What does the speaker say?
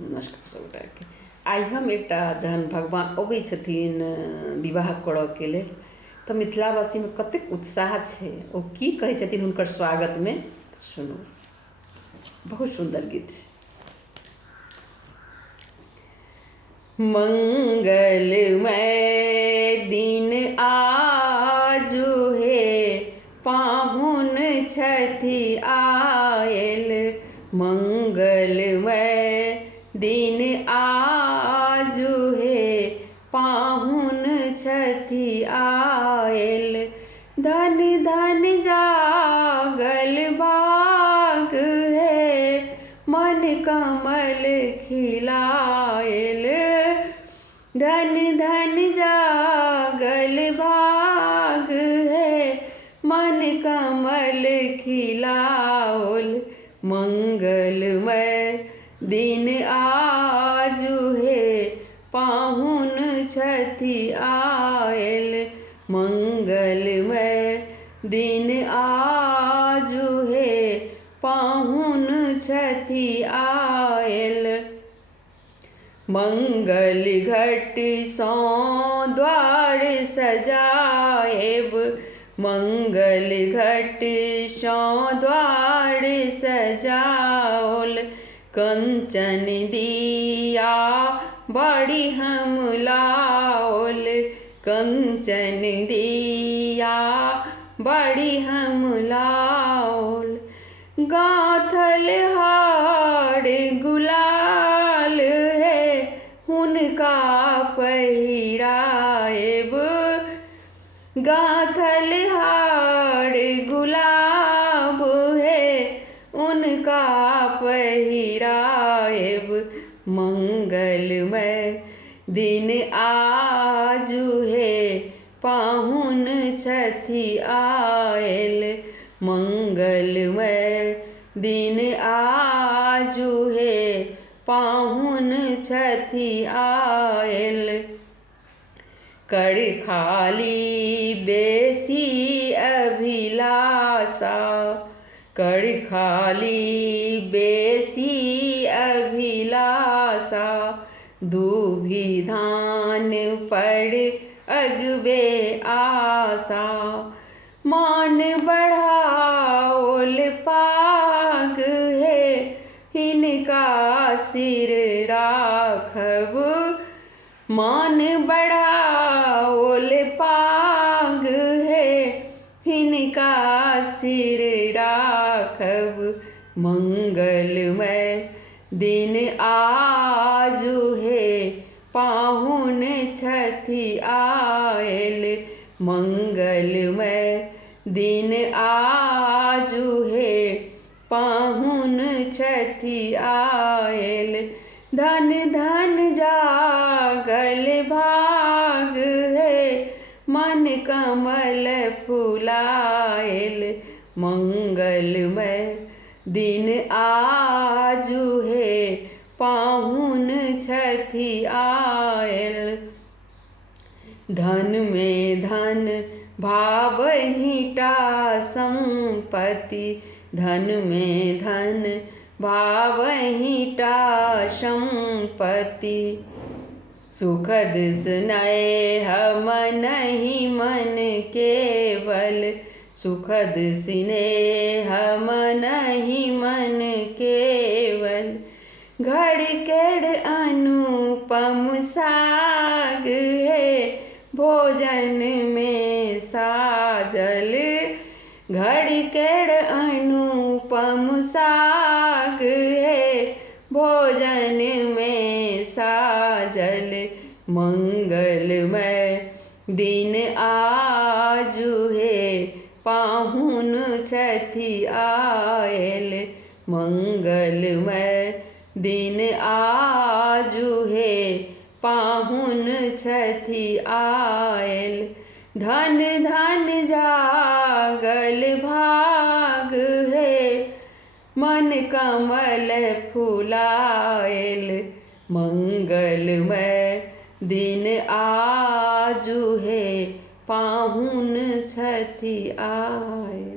नष्ट सब के आइ हम एक जहन भगवान अबै छथिन विवाह करऽ के लेल तऽ मिथिलावासी में कतेक उत्साह छै। ओ की कहै छथिन हुनकर स्वागत में, सुनू, बहुत सुंदर गीत छै। मंगलमय दिन आजु हे पाहुन छथि आयल, मंगलमय दिन आजु हे पाहुन छथि आयल, धन धन जागल बाग है मन कमल खिलायल, धन धन जागल भाग है मन कमल खिलाओल, मंगलमय दिन आजु हे पाहुन छथि आयल, मंगलमय दिन आजु हे पाहुन छथि आयल, मंगल घट सौ द्वार सजाएब, मंगल घट सौ द्वार सजाओल, कंचन दिया बड़ी हम लाओल, कंचन दिया बड़ी हम लाओल, गाथल हार गुलाल है हुनका पहिराएब, गाथल हार गुलाब है उनका पहिराएब, मंगलमय दिन आजु है पाहुन छथि आयल, मंगलमय दिन आजु है पाहुन छथि आयल, करखाली बेसी अभिलाषा, करखाली बेसी अभिलाषा, दूभी धान पर अगबे आशा, मान बढ़ाओल पाग है हिनका सिर राखब, मान बढ़ाओल पाग है हिनका सिर राखब, मंगलमय दिन आजु है पाहुन छथि आयल, मंगलमय दिन आजु है पाहुन छथि आयल, धन धन जागल भाग है मन कमल फुलायल, मंगलमय दिन आजु है पाहुन छथि आयल, धन में धन भावहिटा संपत्ति, धन में धन भावहिटा संपत्ति, सुखद स्नेह मनहि मन केवल, सुखद स्नेह मनहि मन केवल, घड़केड़ अनुपम साग है भोजन में साजल, घड़केड़ अनुपम साग है भोजन में साजल, मंगलमय दिन आजु है पाहुन छथि आयल, मंगलमय दिन आजु है पाहुन छथि आयल, धन धन जागल भाग है मन कमल फुलायल, मंगलमय दिन आजु है पाहुन छथि आयल।